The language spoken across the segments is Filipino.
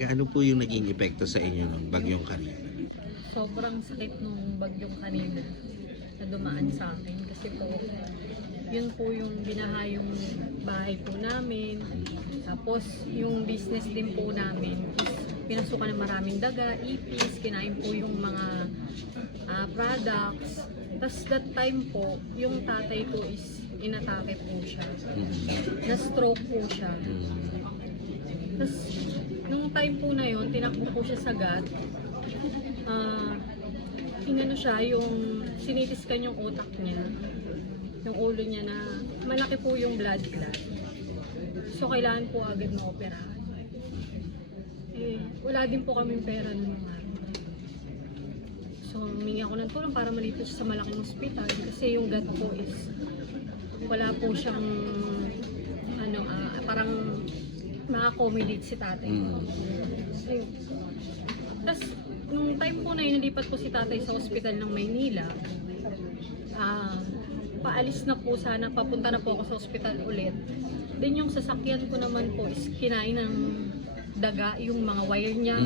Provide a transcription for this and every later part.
Ano po yung naging epekto sa inyo ng bagyong Karina? Sobrang sakit nung bagyong kanina na dumaan sa akin kasi po yun po yung binaha yung bahay po namin, tapos yung business din po namin is pinasukan ng maraming daga, ipis, kinain po yung mga products. Tapos that time po yung tatay ko is inatake po siya, na-stroke po siya. Tapos nung time po na yun tinakbo po siya sa GAT. Inano siya, yung sinitiskan yung utak niya, yung ulo niya na malaki po yung blood clot. So kailangan po agad na operahan. Wala din po kaming pera nung mga araw. So humingi ako ng tulong para malipit siya sa malaking ospital kasi yung GAT po is wala po siyang parang ma-accommodate si tatay. Tapos nung time po na yun, nalipat po si tatay sa ospital ng Maynila. Paalis na po sana, papunta na po ako sa ospital ulit. Then yung sasakyan ko naman po is kinain ng daga yung mga wire niya.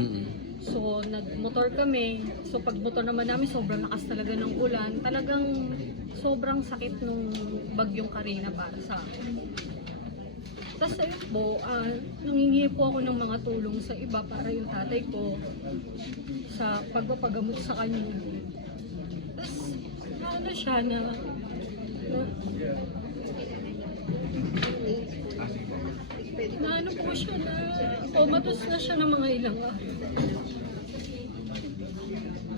So nagmotor kami. So pag motor naman namin, sobrang lakas talaga ng ulan. Talagang sobrang sakit nung bagyong Karina para sa akin. Tapos ayun po, nangingi po ako ng mga tulong sa iba para yung tatay ko sa pagpapagamot sa kanya. Tapos ano siya na ano po siya na comatose na siya ng mga ilang araw.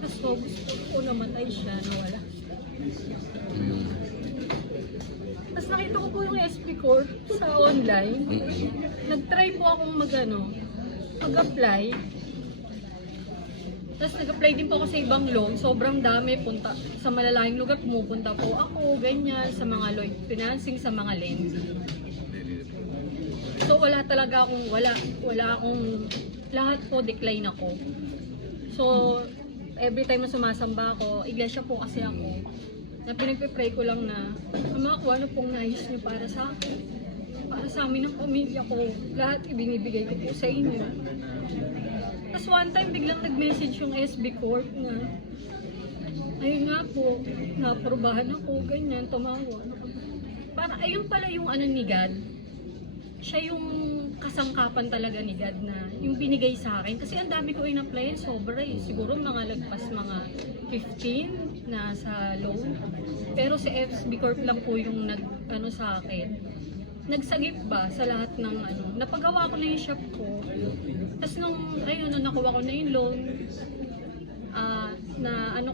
Tapos gusto ko namatay siya, nawala siya. Tapos nakita ko po yung SB Corp sa online. Nag-try po akong mag-apply. Tapos nag-apply din po ako sa ibang loan. Sobrang dami, punta sa malalayang lugar, pumupunta po ako, ganyan, sa mga Lloyd Financing, sa mga lending. So wala talaga akong, wala akong, lahat po decline ako. So every time na sumasamba ako, iglesia po kasi ako, na pinagpipray ko lang na, Ama ko, ano pong nais niyo para sa akin? Para sa amin ng pamilya ko, lahat ibinibigay ko po sa inyo. Tapos one time biglang nag-message yung SB Corp na, ayun nga po, naaprubahan ako, ganyan, tumawa. Para ayun pala yung ni God, siya yung kasangkapan talaga ni God na yung binigay sa akin. Kasi ang dami ko in-apply, sobra eh. Siguro mga lagpas mga 15 na sa loan. Pero si SB Corp lang po yung sa akin. Nagsagip ba sa lahat ng napagawa ko na yung shop ko. Tapos nung nakuha ko na yung loan,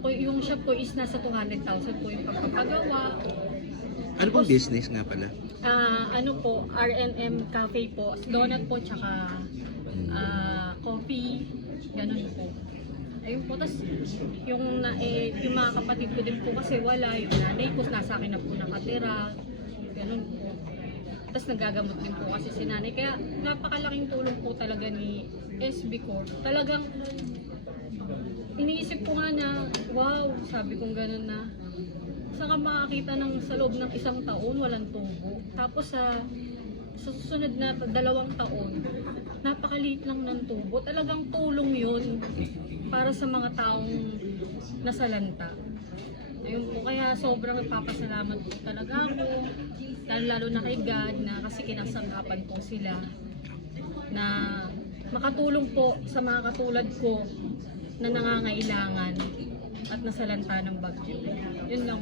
yung shop ko is nasa 200,000 po yung pagpapagawa. Ano pong business nga pala? R&M Cafe po, donut po, tsaka coffee, ganun po. Ayun po, tapos yung mga kapatid ko din po kasi wala, yung nanay ko nasa akin na po nakatira, ganun po. Tapos nagagamot din po kasi si nanay, kaya napakalaking tulong po talaga ni SB Corp. Talagang iniisip ko nga na, wow, sabi kong ganun na, saan ka makakita ng sa loob ng 1 taon, walang tubo. Tapos sa susunod na 2 taon, napakaliit lang ng tubo. Talagang tulong yun para sa mga taong nasalanta. Ayun po, kaya sobrang nagpapasalamat po talaga ako. Lalo na kay God na kasi kinasangkapan po sila na makatulong po sa mga katulad ko na nangangailangan at nasalanta ng bagyo. Yun lang.